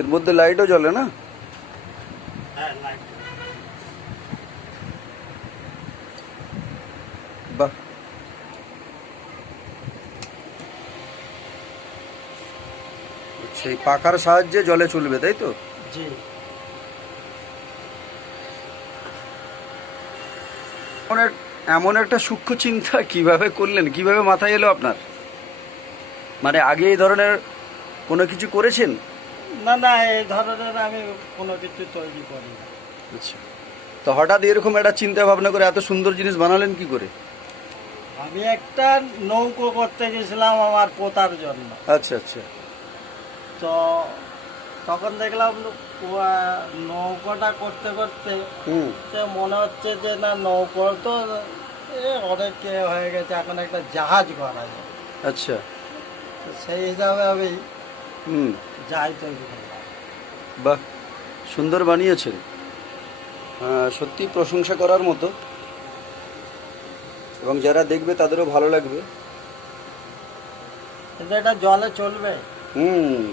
এর মধ্যে লাইটও জ্বলে না? হ্যাঁ, লাইট। বাহ, সেই পাখার সাহায্যে জলে চলবে, তাই তো? জি। এমন একটা সূক্ষ্ম চিন্তা কিভাবে করলেন, কিভাবে মাথায় এলো আপনার? মানে আগে এই ধরনের কোনো কিছু করেছেন? না না, এই ধরনের আমি কোনো কিছু তৈরি করি না। আচ্ছা, তো হঠাৎ এরকম একটা চিন্তা ভাবনা করে এত সুন্দর জিনিস বানালেন কি করে? আমি একটা নৌকো করতে গেছিলাম আমার পোতার জন্য। আচ্ছা আচ্ছা। তো তখন দেখলাম নৌকোটা করতে করতে হুম। তো মনে হচ্ছে যে না, নৌকো তো অনেক হয়ে গেছে, এখন একটা জাহাজ করা যায়। আচ্ছা। তো সেই হিসাবে আমি হুম। জাহাজ তৈরি করলাম। বাহ, সুন্দর বানিয়েছেন। সত্যি প্রশংসা করার মতো, এবং যারা দেখবে তাদেরও ভালো লাগবে। কিন্তু এটা জলে চলবে।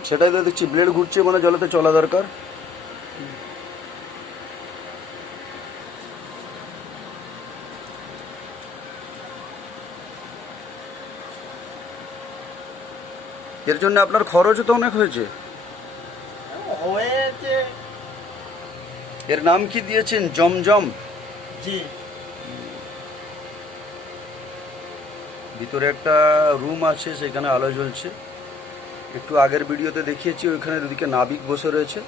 সেটাই তো দেখছি, ব্লেড ঘুরছে মানে জলেতে চলা দরকার। এর জন্য আপনার খরচও তো অনেক হয়েছে। হয়েছে। এর নাম কি দিয়েছেন? জমজম। জি। ভিতরে একটা রুম আছে, সেখানে আলো জ্বলছে। একটু আগের ভিডিওতে দেখিয়েছি, ওইখানে দুদিকে নাবিক বসে রয়েছে।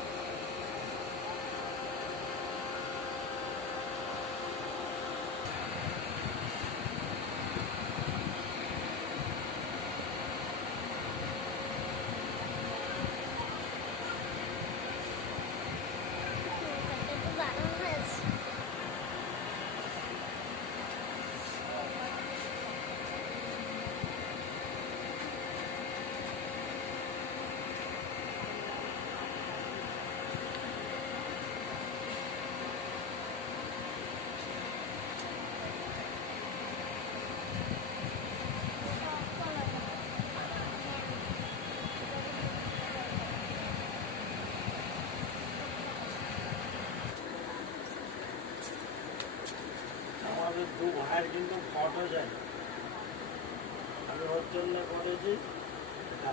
আমাদের দু ভাইয়ের কিন্তু ফটো যায়, আমি ওর জন্য করেছি এটা।